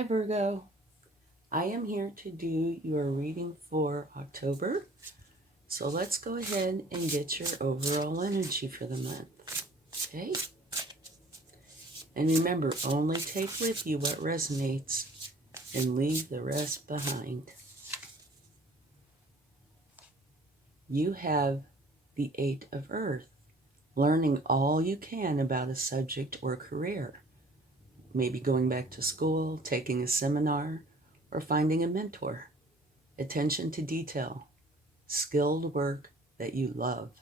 Hi Virgo, I am here to do your reading for October. So let's go ahead and get your overall energy for the month. Okay? And remember, only take with you what resonates and leave the rest behind. You have the Eight of Earth, learning all you can about a subject or career. Maybe going back to school, taking a seminar, or finding a mentor. Attention to detail, skilled work that you love.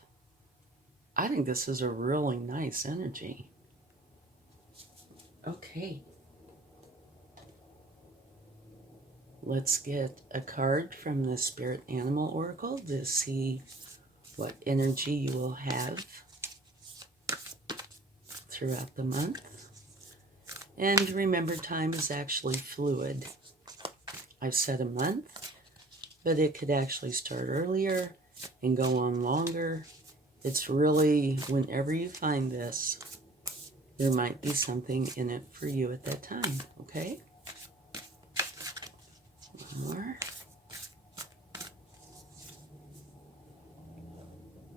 I think this is a really nice energy. Okay. Let's get a card from the Spirit Animal Oracle to see what energy you will have throughout the month. And remember, time is actually fluid. I've said a month, but it could actually start earlier and go on longer. It's really, whenever you find this, there might be something in it for you at that time, okay? One more.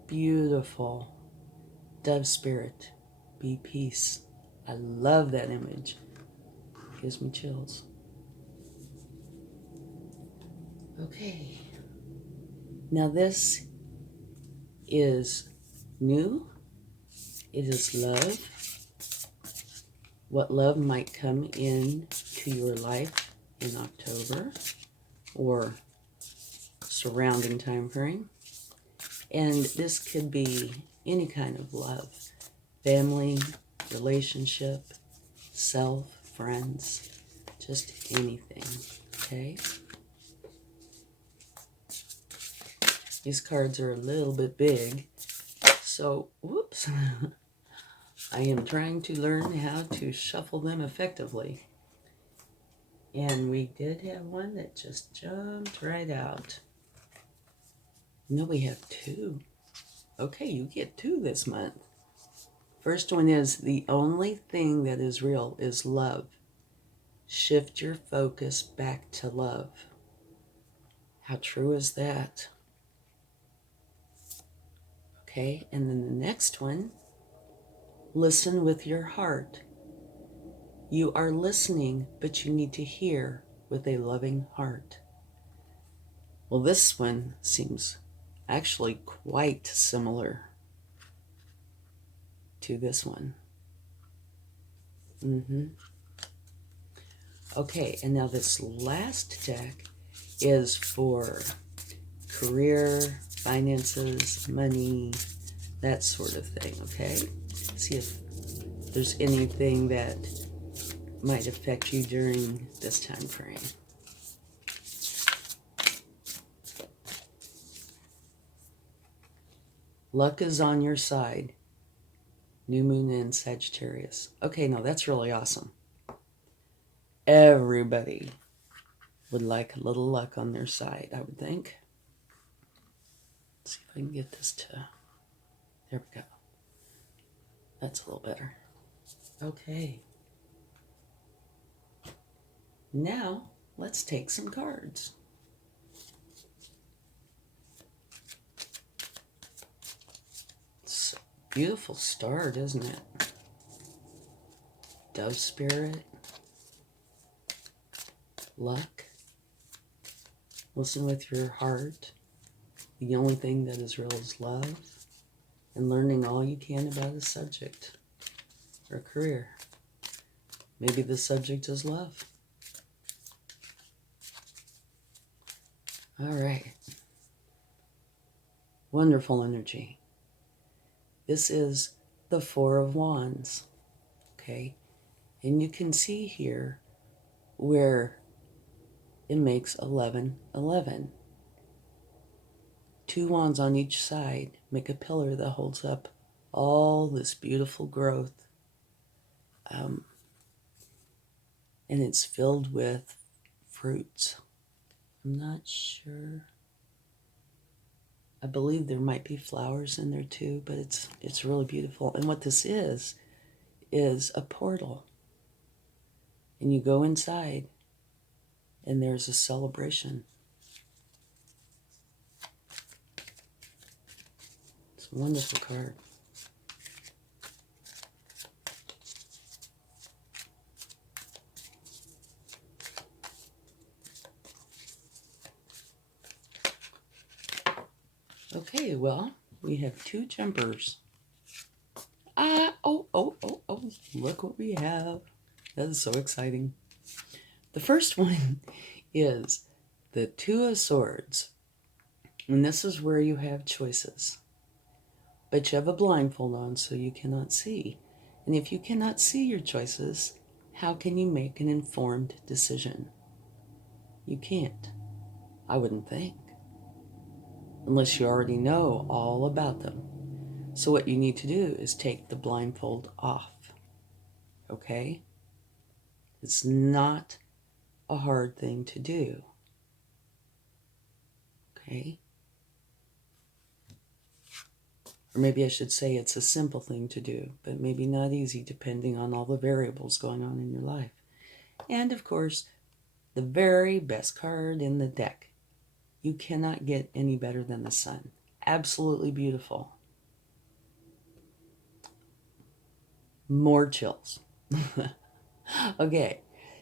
Beautiful. Dove Spirit, be peace. I love that image. Gives me chills. Okay. Now this is new. It is love. What love might come in to your life in October or surrounding time frame. And this could be any kind of love. Family, relationship, self, friends, just anything, okay? These cards are a little bit big, so, whoops. I am trying to learn how to shuffle them effectively. And we did have one that just jumped right out. No, we have two. Okay, you get two this month. First one is, the only thing that is real is love. Shift your focus back to love. How true is that? Okay, and then the next one, listen with your heart. You are listening, but you need to hear with a loving heart. Well, this one seems actually quite similar to this one. Okay, and now this last deck is for career, finances, money, that sort of thing, okay? See if there's anything that might affect you during this time frame. Luck is on your side. New moon in Sagittarius. Okay, now that's really awesome. Everybody would like a little luck on their side, I would think. Let's see if I can get this to... There we go. That's a little better. Okay. Now, let's take some cards. It's a beautiful start, isn't it? Dove Spirit. Luck. Listen with your heart. The only thing that is real is love. And learning all you can about a subject or career. Maybe the subject is love. All right. Wonderful energy. This is the Four of Wands. Okay. And you can see here where it makes 11, 11. Two wands on each side make a pillar that holds up all this beautiful growth. And it's filled with fruits. I'm not sure. I believe there might be flowers in there too, but it's really beautiful. And what this is a portal. And you go inside and there's a celebration. It's a wonderful card. Okay, well, we have 2 jumpers. Oh, look what we have. That is so exciting. The first one is the 2 of Swords. And this is where you have choices. But you have a blindfold on, so you cannot see. And if you cannot see your choices, how can you make an informed decision? You can't. I wouldn't think. Unless you already know all about them. So what you need to do is take the blindfold off. Okay? It's not a hard thing to do. Okay? Or maybe I should say it's a simple thing to do, but maybe not easy depending on all the variables going on in your life. And of course, the very best card in the deck. You cannot get any better than the Sun. Absolutely beautiful. More chills. Okay,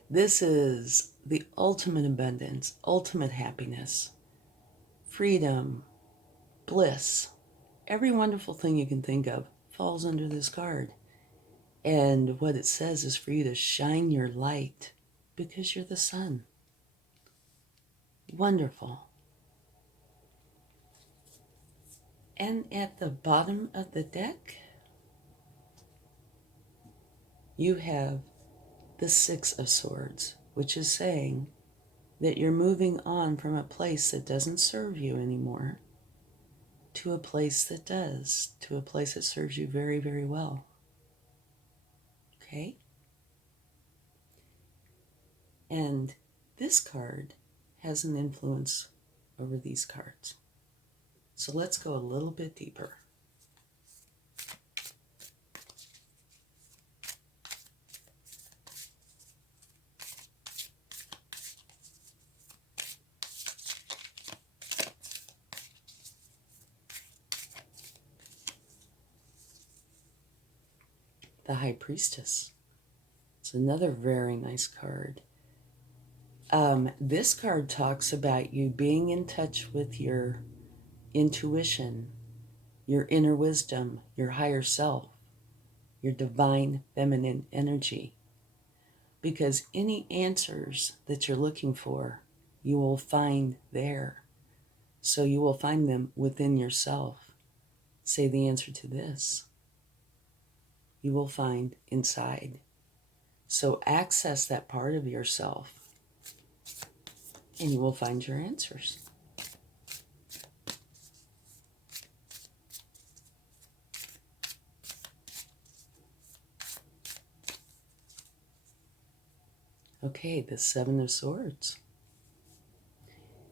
this is the ultimate abundance, ultimate happiness, freedom, bliss. Every wonderful thing you can think of falls under this card. And what it says is for you to shine your light because you're the sun. Wonderful. And at the bottom of the deck, you have the 6 of Swords, which is saying that you're moving on from a place that doesn't serve you anymore to a place that does, to a place that serves you very, very well. Okay? And this card has an influence over these cards. So let's go a little bit deeper. The High Priestess. It's another very nice card. This card talks about you being in touch with your intuition, your inner wisdom, your higher self, your divine feminine energy. Because any answers that you're looking for, you will find there. So you will find them within yourself. Say the answer to this. You will find inside. So access that part of yourself and you will find your answers. Okay, the 7 of Swords.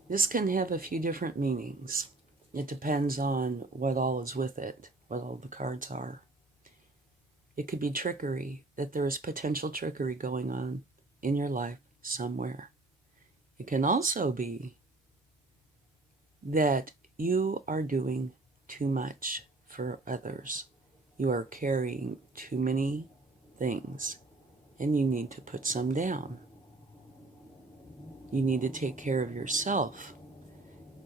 This can have a few different meanings. It depends on what all is with it, what all the cards are. It could be trickery, that there is potential trickery going on in your life somewhere. It can also be that you are doing too much for others. You are carrying too many things and you need to put some down. You need to take care of yourself.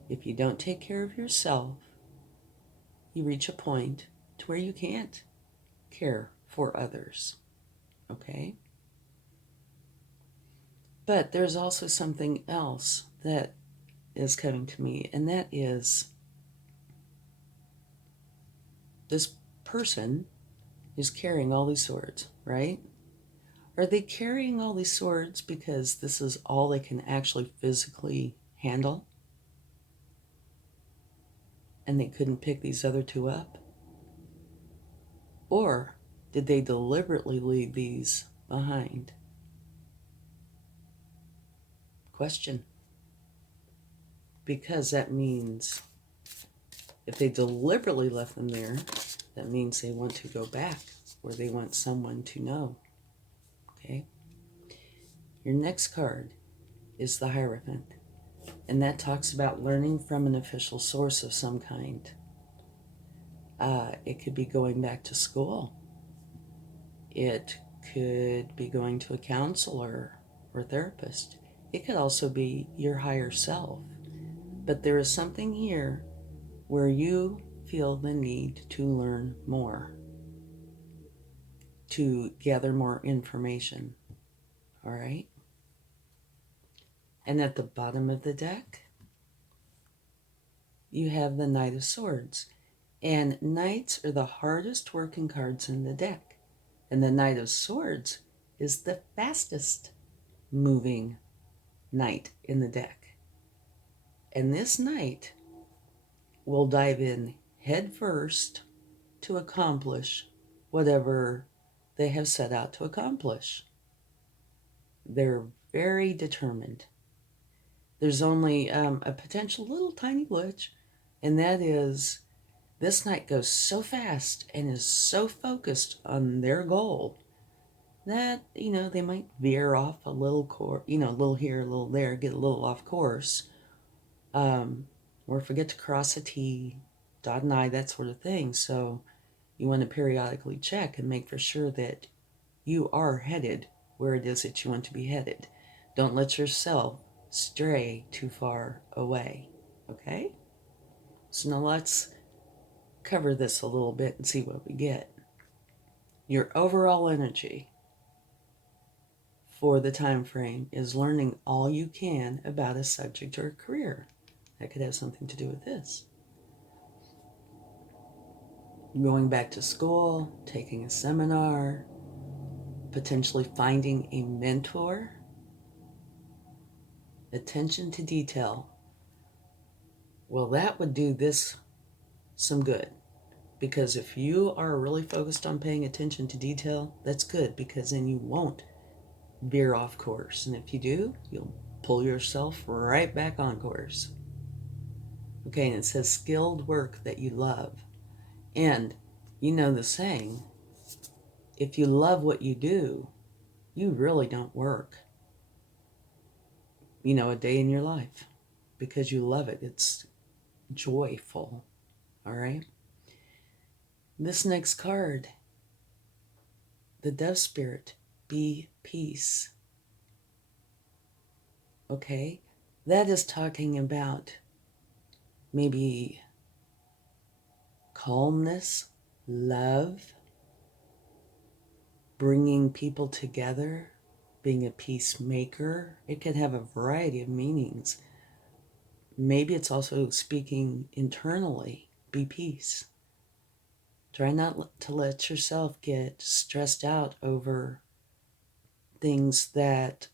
If you don't take care of yourself, you reach a point to where you can't care for others. Okay? But there's also something else that is coming to me, and that is this person is carrying all these swords, right? Are they carrying all these swords because this is all they can actually physically handle? And they couldn't pick these other 2 up? Or did they deliberately leave these behind? Question. Because that means if they deliberately left them there, that means they want to go back or they want someone to know. Okay? Your next card is the Hierophant. And that talks about learning from an official source of some kind. It could be going back to school. It could be going to a counselor or therapist. It could also be your higher self. But there is something here where you feel the need to learn more, to gather more information. All right? And at the bottom of the deck, you have the Knight of Swords. And Knights are the hardest working cards in the deck. And the Knight of Swords is the fastest moving knight in the deck. And this knight will dive in head first to accomplish whatever they have set out to accomplish. They're very determined. There's only a potential little tiny glitch, and that is this knight goes so fast and is so focused on their goal that, they might veer off a little a little here, a little there, get a little off course, or forget to cross a T, dot an I, that sort of thing. So you want to periodically check and make for sure that you are headed where it is that you want to be headed. Don't let yourself stray too far away, okay? So now let's cover this a little bit and see what we get. Your overall energy for the time frame is learning all you can about a subject or a career. That could have something to do with this. Going back to school, taking a seminar, potentially finding a mentor. Attention to detail. Well, that would do this some good. Because if you are really focused on paying attention to detail, that's good, because then you won't veer off course. And if you do, you'll pull yourself right back on course. Okay, and it says skilled work that you love. And you know the saying, if you love what you do, you really don't work, a day in your life, because you love it. It's joyful, all right? This next card, the Dove Spirit, be peace. Okay, that is talking about maybe calmness, love, bringing people together, being a peacemaker. It could have a variety of meanings. Maybe it's also speaking internally, be peace. Try not to let yourself get stressed out over things that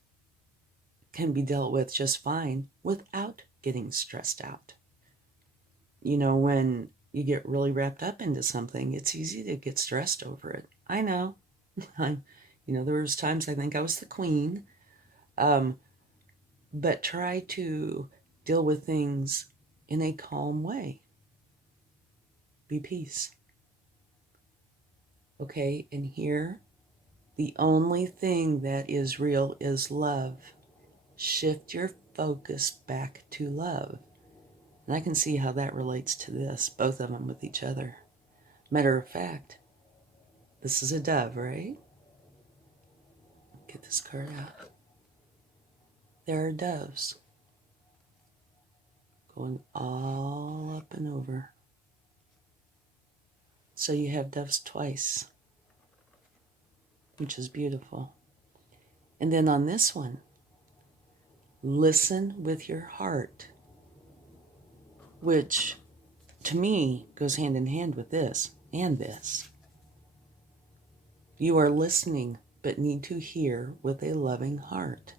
can be dealt with just fine without getting stressed out. When you get really wrapped up into something, it's easy to get stressed over it. I know. There was times I think I was the queen. But try to deal with things in a calm way. Be peace. Okay, and here, the only thing that is real is love. Shift your focus back to love. And I can see how that relates to this, both of them with each other. Matter of fact, this is a dove, right? Get this card out. There are doves going all up and over. So you have doves twice, which is beautiful. And then on this one, listen with your heart, which to me goes hand in hand with this and this. You are listening, but need to hear with a loving heart.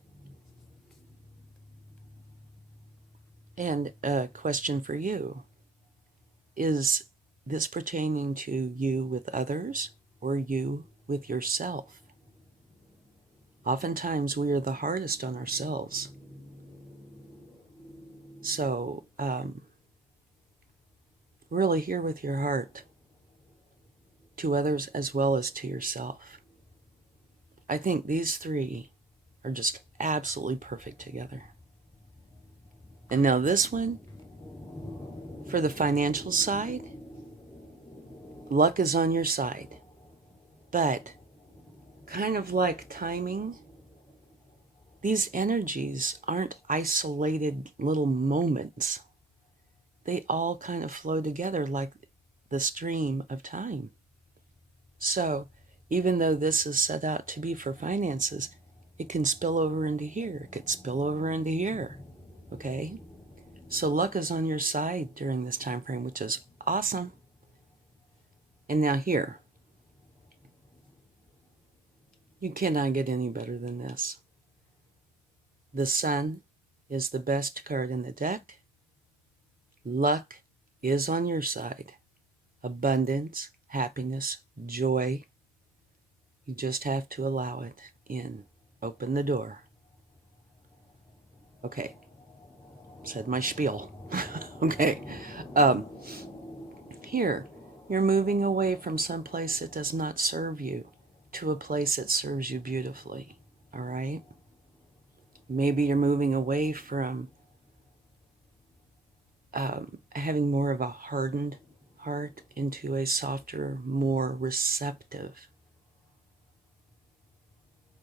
And a question for you, is this pertaining to you with others or you with yourself? Oftentimes we are the hardest on ourselves. So really hear with your heart to others as well as to yourself. I think these three are just absolutely perfect together. And now this one, for the financial side, luck is on your side. But kind of like timing, these energies aren't isolated little moments. They all kind of flow together like the stream of time. So even though this is set out to be for finances, it can spill over into here. It could spill over into here. Okay? So luck is on your side during this time frame, which is awesome. And now here, you cannot get any better than this. The Sun is the best card in the deck. Luck is on your side. Abundance, happiness, joy. You just have to allow it in. Open the door. Okay. Said my spiel. Okay. Here, you're moving away from some place that does not serve you to a place that serves you beautifully. All right? Maybe you're moving away from having more of a hardened heart into a softer, more receptive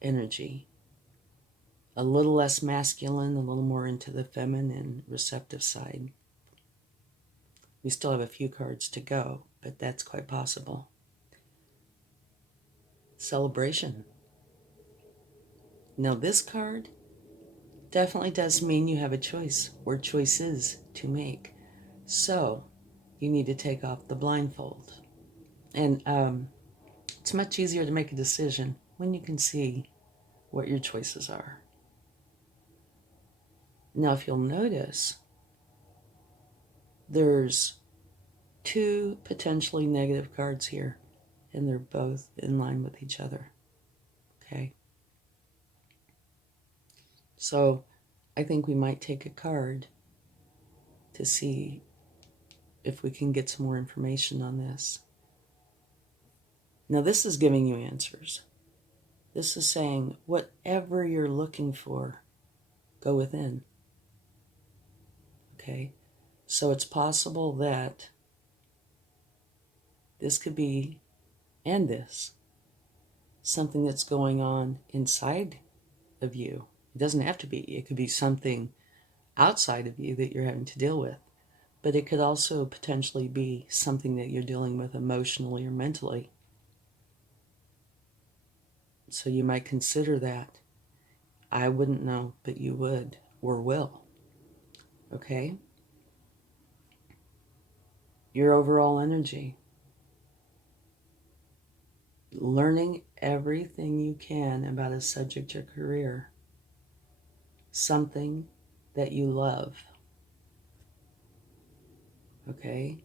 energy. A little less masculine, a little more into the feminine, receptive side. We still have a few cards to go, but that's quite possible. Celebration. Now this card definitely does mean you have a choice or choices to make. So you need to take off the blindfold. And it's much easier to make a decision when you can see what your choices are. Now, if you'll notice, there's two potentially negative cards here, and they're both in line with each other. Okay? So I think we might take a card to see if we can get some more information on this. Now, this is giving you answers. This is saying, whatever you're looking for, go within. Okay? So it's possible that this could be, and this, something that's going on inside of you. It doesn't have to be. It could be something outside of you that you're having to deal with. But it could also potentially be something that you're dealing with emotionally or mentally. So you might consider that. I wouldn't know, but you would or will. Okay? Your overall energy. Learning everything you can about a subject or career. Something that you love. Okay?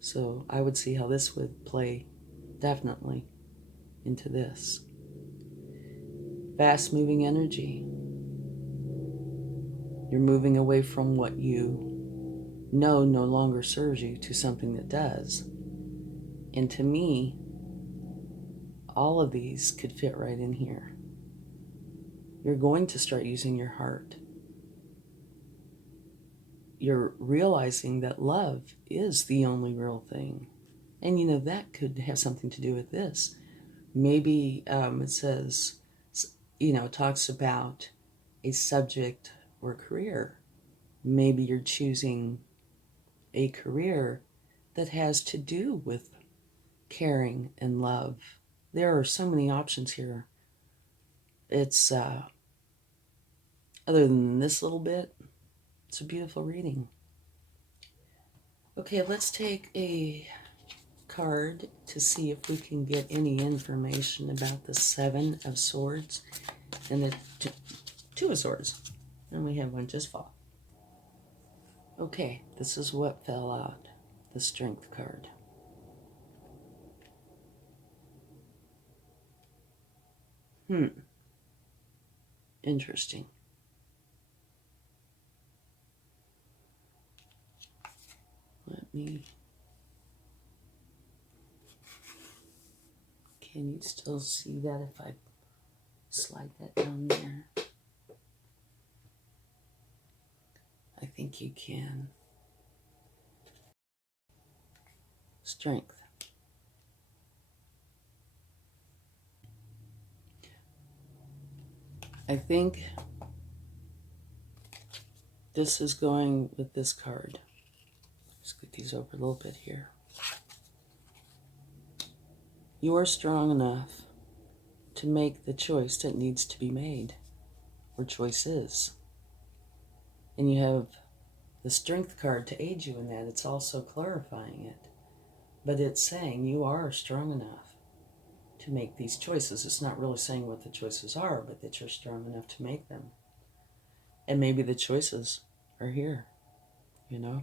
So I would see how this would play definitely into this. Fast moving energy. You're moving away from what you know no longer serves you to something that does. And to me, all of these could fit right in here. You're going to start using your heart. You're realizing that love is the only real thing. And you know, that could have something to do with this. Maybe it says, you know, it talks about a subject or career. Maybe you're choosing a career that has to do with caring and love. There are so many options here. It's, other than this little bit, it's a beautiful reading. Okay, let's take a card to see if we can get any information about the Seven of Swords and the Two of Swords. And we have one just fall. Okay, this is what fell out. The Strength card. Interesting. Let me... Can you still see that if I slide that down there? I think think you can. Strength. I think this is going with this card. Let's get these over a little bit here. You are strong enough to make the choice that needs to be made, or choice is. And you have the strength card to aid you in that. It's also clarifying it. But it's saying you are strong enough to make these choices. It's not really saying what the choices are, but that you're strong enough to make them. And maybe the choices are here, you know?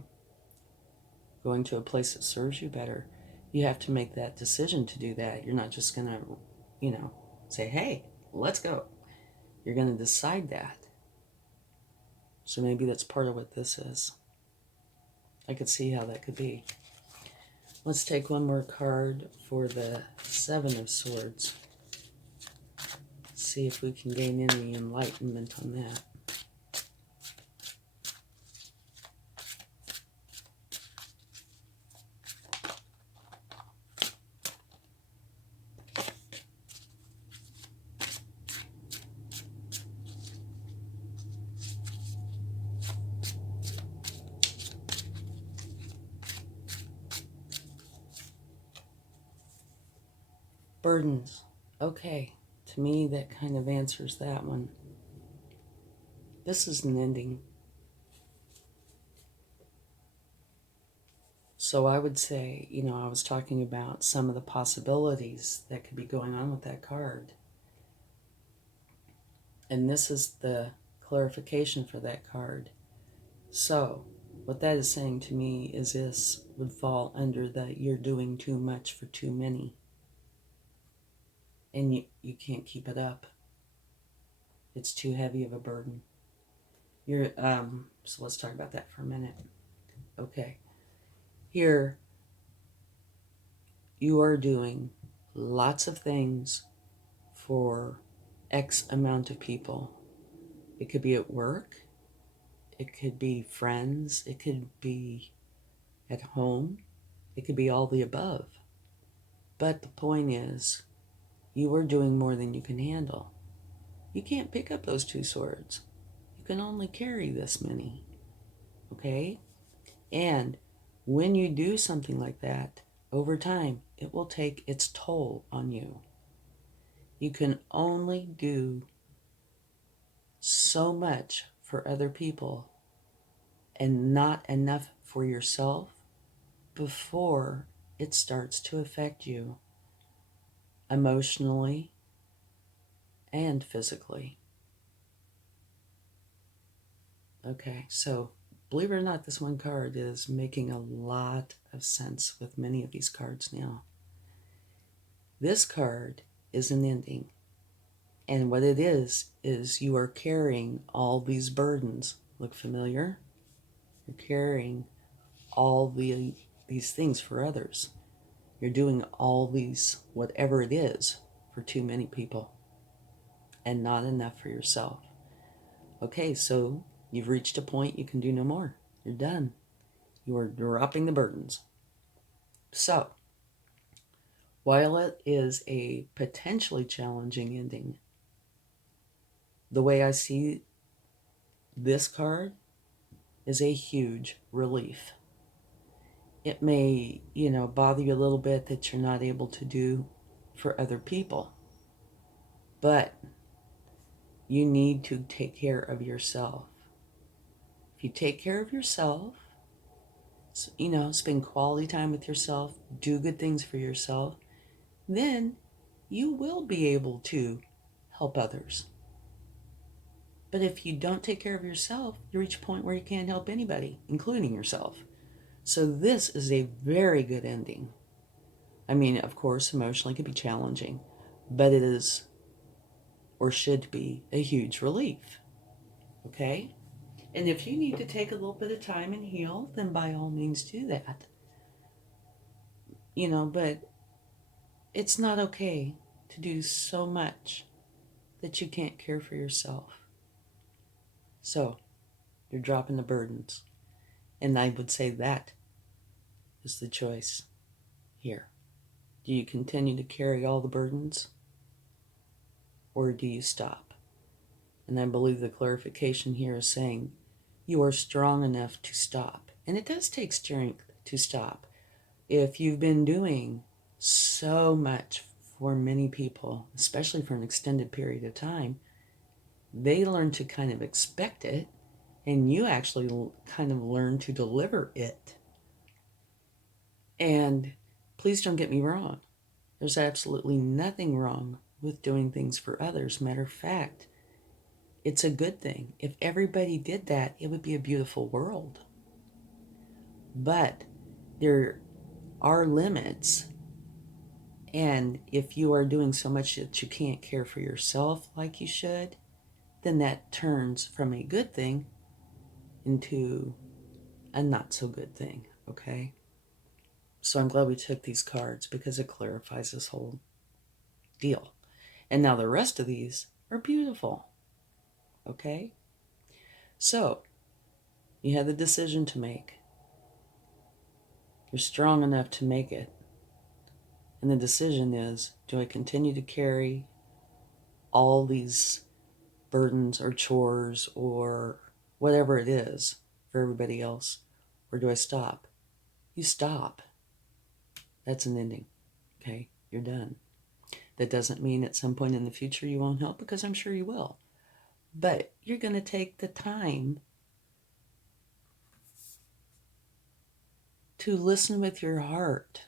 Going to a place that serves you better. You have to make that decision to do that. You're not just going to, say, hey, let's go. You're going to decide that. So maybe that's part of what this is. I could see how that could be. Let's take one more card for the Seven of Swords. See if we can gain any enlightenment on that. Burdens. Okay, to me that kind of answers that one. This is an ending. So I would say, I was talking about some of the possibilities that could be going on with that card. And this is the clarification for that card. So what that is saying to me is this would fall under the you're doing too much for too many. And you can't keep it up. It's too heavy of a burden. So let's talk about that for a minute. Okay. Here, you are doing lots of things for X amount of people. It could be at work. It could be friends. It could be at home. It could be all the above. But the point is, you are doing more than you can handle. You can't pick up those two swords. You can only carry this many. Okay? And when you do something like that, over time, it will take its toll on you. You can only do so much for other people and not enough for yourself before it starts to affect you emotionally and physically. Okay, so believe it or not, this one card is making a lot of sense with many of these cards now. This card is an ending. And what it is you are carrying all these burdens. Look familiar? You're carrying all these things for others. You're doing all these, whatever it is, for too many people. And not enough for yourself. Okay, so you've reached a point you can do no more. You're done. You are dropping the burdens. So, while it is a potentially challenging ending, the way I see this card is a huge relief. It may, bother you a little bit that you're not able to do for other people, but you need to take care of yourself. If you take care of yourself, spend quality time with yourself, do good things for yourself, then you will be able to help others. But if you don't take care of yourself, you reach a point where you can't help anybody, including yourself. So this is a very good ending. I mean, of course, emotionally it can be challenging, but it is, or should be, a huge relief. Okay? And if you need to take a little bit of time and heal, then by all means do that. But it's not okay to do so much that you can't care for yourself. So, you're dropping the burdens. And I would say that is the choice here. Do you continue to carry all the burdens, or do you stop? And I believe the clarification here is saying you are strong enough to stop. And it does take strength to stop. If you've been doing so much for many people, especially for an extended period of time, they learn to kind of expect it, and you actually kind of learn to deliver it. And please don't get me wrong. There's absolutely nothing wrong with doing things for others. Matter of fact, it's a good thing. If everybody did that, it would be a beautiful world. But there are limits. And if you are doing so much that you can't care for yourself like you should, then that turns from a good thing into a not so good thing, okay? So I'm glad we took these cards because it clarifies this whole deal. And now the rest of these are beautiful, okay? So you have the decision to make. You're strong enough to make it. And the decision is, do I continue to carry all these burdens or chores or whatever it is for everybody else, or do I stop? You stop. That's an ending, okay? You're done. That doesn't mean at some point in the future you won't help, because I'm sure you will. But you're going to take the time to listen with your heart.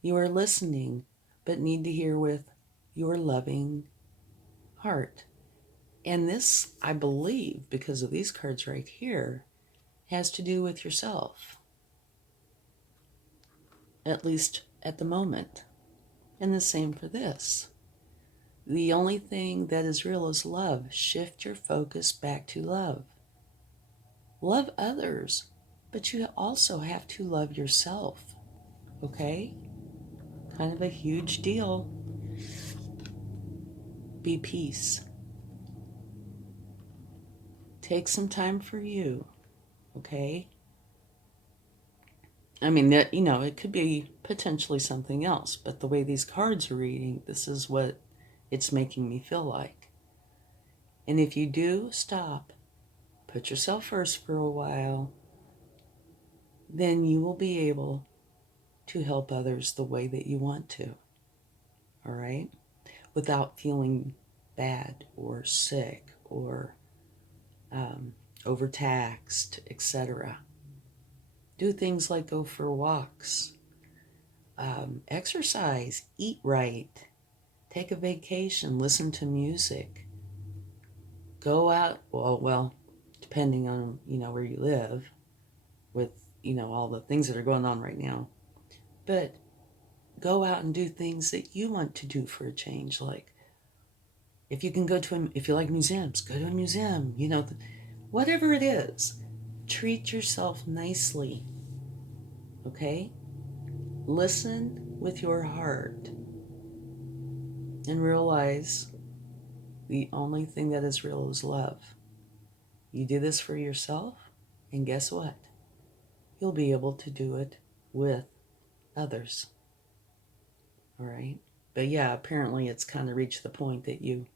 You are listening, but need to hear with your loving heart. And this, I believe, because of these cards right here, has to do with yourself. At least at the moment. And the same for this. The only thing that is real is love. Shift your focus back to love. Love others, but you also have to love yourself. Okay? Kind of a huge deal. Be peace. Take some time for you. Okay? I mean, that, it could be potentially something else, but the way these cards are reading, this is what it's making me feel like. And if you do stop, put yourself first for a while, then you will be able to help others the way that you want to. All right? Without feeling bad or sick or overtaxed, etc. Do things like go for walks, exercise, eat right, take a vacation, listen to music, go out, well, depending on, where you live with, all the things that are going on right now. But go out and do things that you want to do for a change. Like, if you can if you like museums, go to a museum, whatever it is, treat yourself nicely, okay? Listen with your heart and realize the only thing that is real is love. You do this for yourself, and guess what? You'll be able to do it with others. All right? But yeah, apparently it's kind of reached the point that you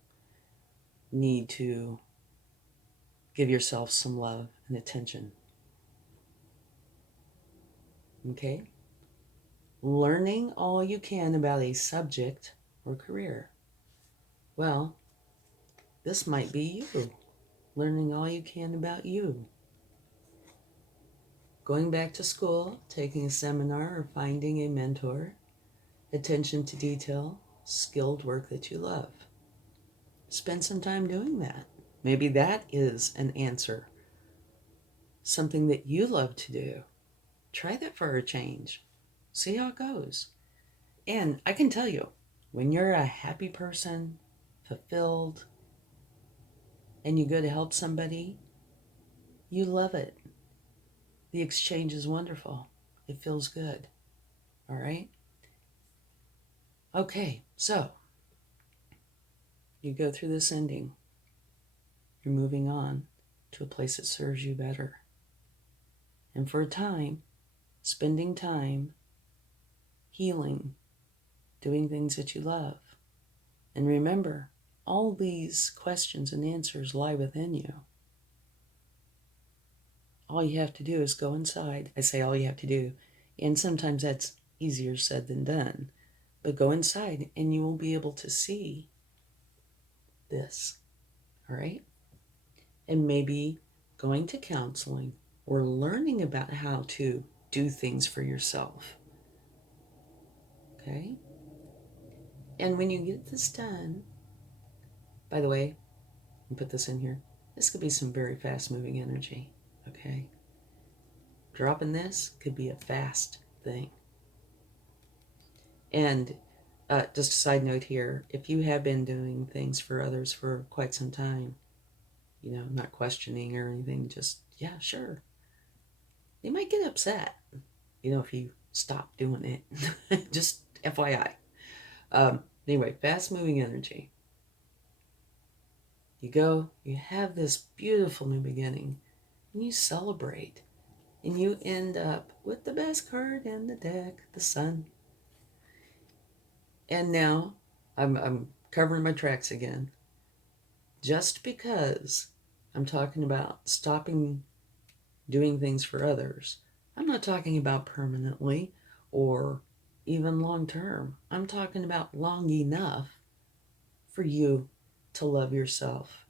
need to give yourself some love and attention. Okay? Learning all you can about a subject or career. Well, this might be you. Learning all you can about you. Going back to school, taking a seminar, or finding a mentor. Attention to detail, skilled work that you love. Spend some time doing that. Maybe that is an answer. Something that you love to do. Try that for a change. See how it goes. And I can tell you, when you're a happy person, fulfilled, and you go to help somebody, you love it. The exchange is wonderful. It feels good. All right? Okay, so you go through this ending. You're moving on to a place that serves you better. And for a time, spending time healing, doing things that you love. And remember, all these questions and answers lie within you. All you have to do is go inside. I say all you have to do, and sometimes that's easier said than done. But go inside and you will be able to see this, all right? And maybe going to counseling or learning about how to do things for yourself, okay? And when you get this done, by the way, and put this in here, this could be some very fast-moving energy, okay? Dropping this could be a fast thing. And just a side note here, if you have been doing things for others for quite some time, not questioning or anything, just, yeah, sure. They might get upset, if you stop doing it. Just FYI. Anyway, fast-moving energy. You go, you have this beautiful new beginning, and you celebrate. And you end up with the best card in the deck, the Sun. And now, I'm covering my tracks again. Just because I'm talking about stopping doing things for others, I'm not talking about permanently or even long term. I'm talking about long enough for you to love yourself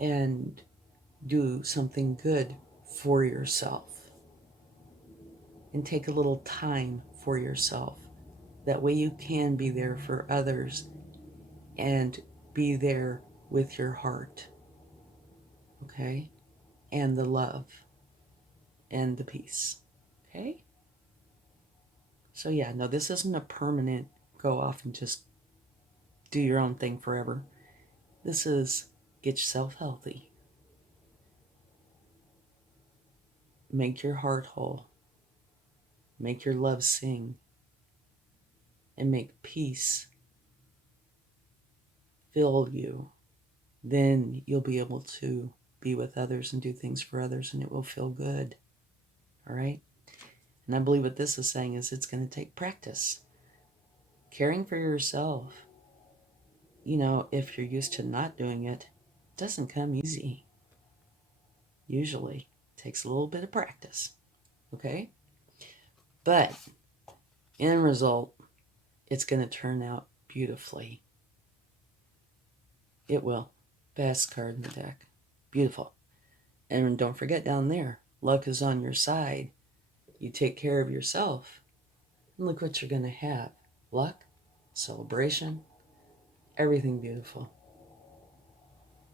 and do something good for yourself and take a little time for yourself. That way you can be there for others and be there with your heart, okay? And the love and the peace, okay? So yeah, no, this isn't a permanent go off and just do your own thing forever. This is get yourself healthy. Make your heart whole. Make your love sing. And make peace fill you. Then you'll be able to be with others and do things for others, and it will feel good. All right? And I believe what this is saying is it's going to take practice. Caring for yourself, if you're used to not doing it, doesn't come easy. Usually it takes a little bit of practice. Okay? But end result, it's going to turn out beautifully. It will. Best card in the deck. Beautiful. And don't forget down there, luck is on your side. You take care of yourself, and look what you're going to have. Luck, celebration, everything beautiful.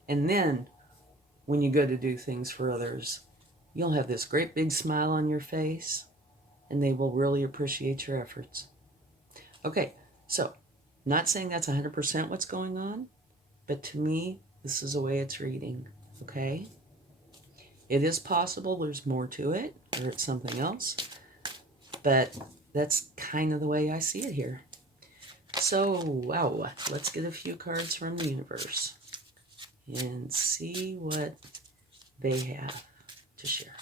And then, when you go to do things for others, you'll have this great big smile on your face, and they will really appreciate your efforts. Okay, so, not saying that's 100% what's going on, but to me, this is the way it's reading, okay? It is possible there's more to it, or it's something else, but that's kind of the way I see it here. So, wow, let's get a few cards from the universe and see what they have to share.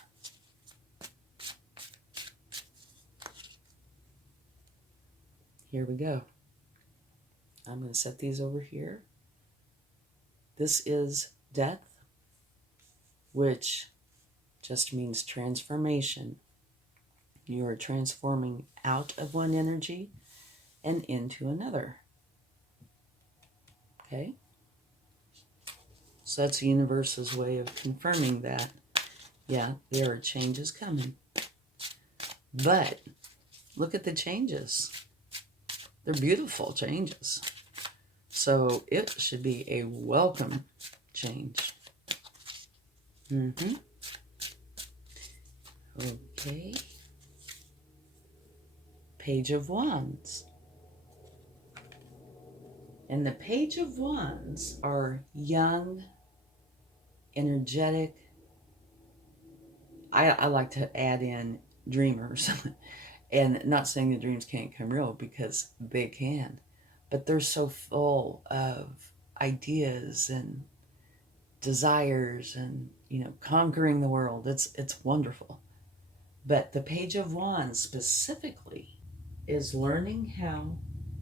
Here we go. I'm going to set these over here. This is death, which just means transformation. You are transforming out of one energy and into another. Okay? So that's the universe's way of confirming that, yeah, there are changes coming. But look at the changes. They're beautiful changes. So it should be a welcome change. Okay. Page of Wands. And the Page of Wands are young, energetic. I like to add in dreamers. And not saying the dreams can't come real, because they can. But they're so full of ideas and desires and, conquering the world. It's wonderful. But the Page of Wands specifically is learning how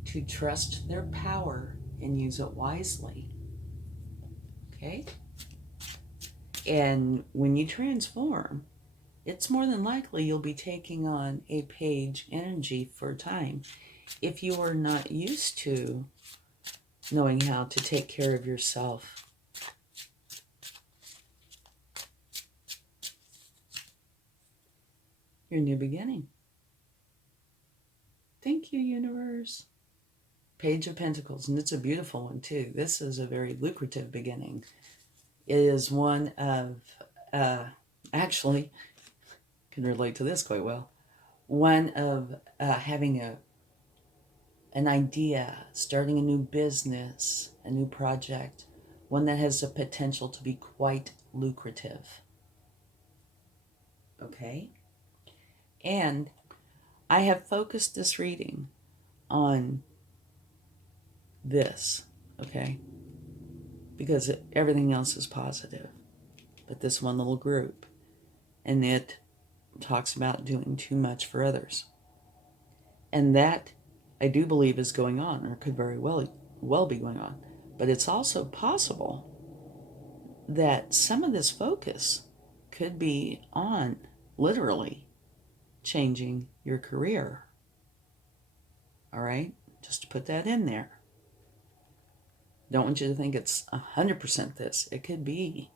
to trust their power and use it wisely. Okay? And when you transform, it's more than likely you'll be taking on a page energy for a time. If you are not used to knowing how to take care of yourself, your new beginning. Thank you, universe. Page of Pentacles, and it's a beautiful one too. This is a very lucrative beginning. It is one of, actually, can relate to this quite well. One of having an idea, starting a new business, a new project, one that has the potential to be quite lucrative. Okay? And I have focused this reading on this, okay? Because everything else is positive. But this one little group, and it talks about doing too much for others. And that, I do believe, is going on, or could very well be going on. But it's also possible that some of this focus could be on, literally, changing your career. All right? Just to put that in there. Don't want you to think it's 100% this. It could be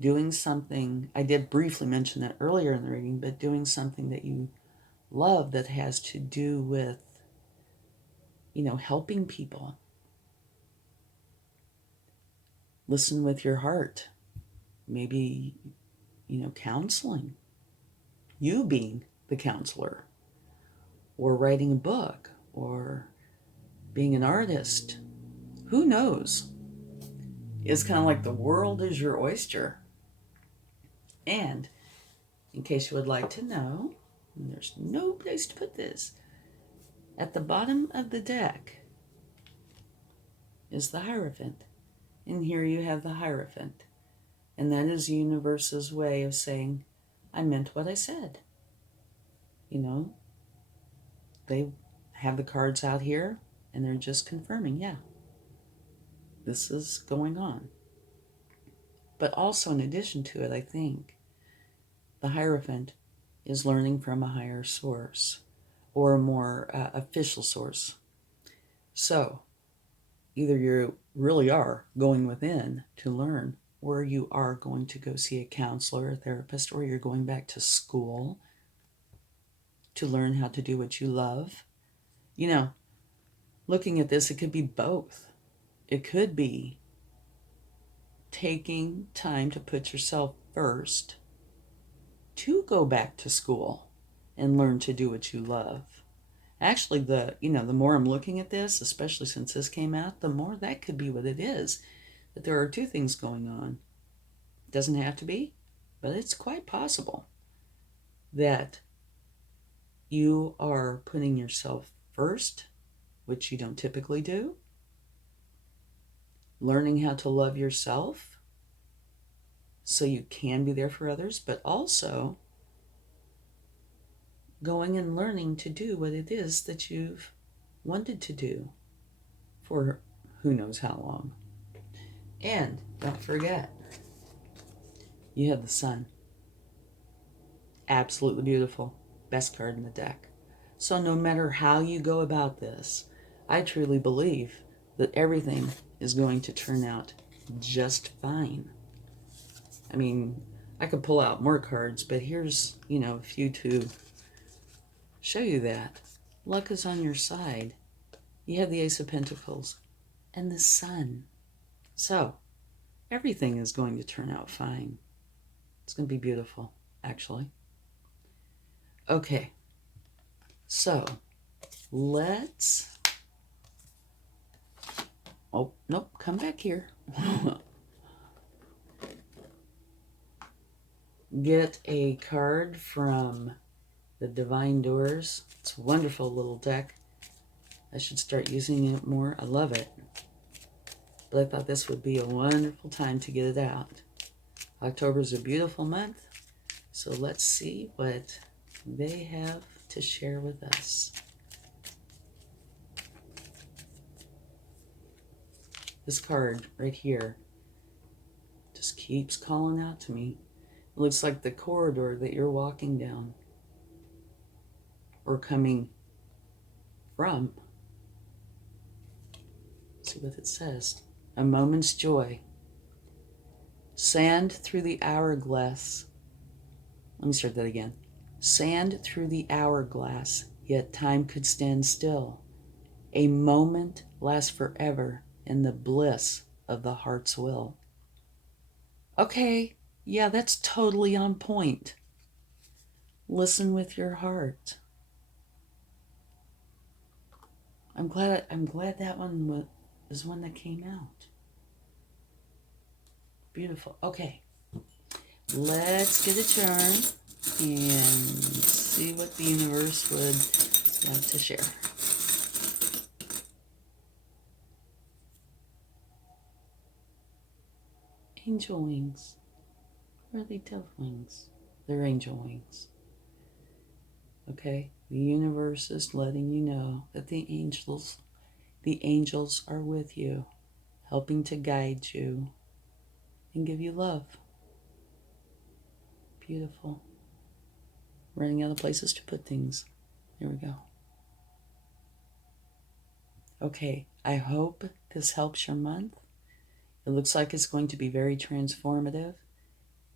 doing something, I did briefly mention that earlier in the reading, but doing something that you love that has to do with, helping people. Listen with your heart. Maybe, counseling. You being the counselor. Or writing a book. Or being an artist. Who knows? It's kind of like the world is your oyster. And in case you would like to know, and there's no place to put this, at the bottom of the deck is the Hierophant. And here you have the Hierophant. And that is the universe's way of saying, I meant what I said. They have the cards out here, and they're just confirming, yeah, this is going on. But also, in addition to it, I think the Hierophant is learning from a higher source or a more official source. So, either you really are going within to learn, or you are going to go see a counselor, a therapist, or you're going back to school to learn how to do what you love. Looking at this, it could be both. It could be taking time to put yourself first to go back to school and learn to do what you love. Actually, the more I'm looking at this, especially since this came out, the more that could be what it is. That there are two things going on. It doesn't have to be, but it's quite possible that you are putting yourself first, which you don't typically do. Learning how to love yourself so you can be there for others, but also going and learning to do what it is that you've wanted to do for who knows how long. And don't forget, you have the Sun. Absolutely beautiful. Best card in the deck. So no matter how you go about this, I truly believe that everything is going to turn out just fine. I mean, I could pull out more cards, but here's, a few to show you that. Luck is on your side. You have the Ace of Pentacles and the Sun. So, everything is going to turn out fine. It's going to be beautiful, actually. Okay. So, let's... Oh, nope, come back here. Get a card from the Divine Doors. It's a wonderful little deck. I should start using it more. I love it. But I thought this would be a wonderful time to get it out. October is a beautiful month. So let's see what they have to share with us. This card right here just keeps calling out to me. It looks like the corridor that you're walking down or coming from. Let's see what it says. A moment's joy. Sand through the hourglass. Let me start that again. Sand through the hourglass, yet time could stand still. A moment lasts forever in the bliss of the heart's will. Okay, yeah, that's totally on point. Listen with your heart. I'm glad that one was one that came out. Beautiful. Okay, let's get a turn and see what the universe would have to share. Angel wings. Or are they dove wings? They're angel wings. Okay, the universe is letting you know that the angels are with you, helping to guide you and give you love. Beautiful. Running out of places to put things. There we go. Okay, I hope this helps your month. It looks like it's going to be very transformative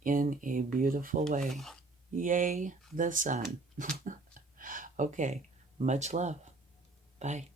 in a beautiful way. Yay, the sun. Okay, much love. Bye.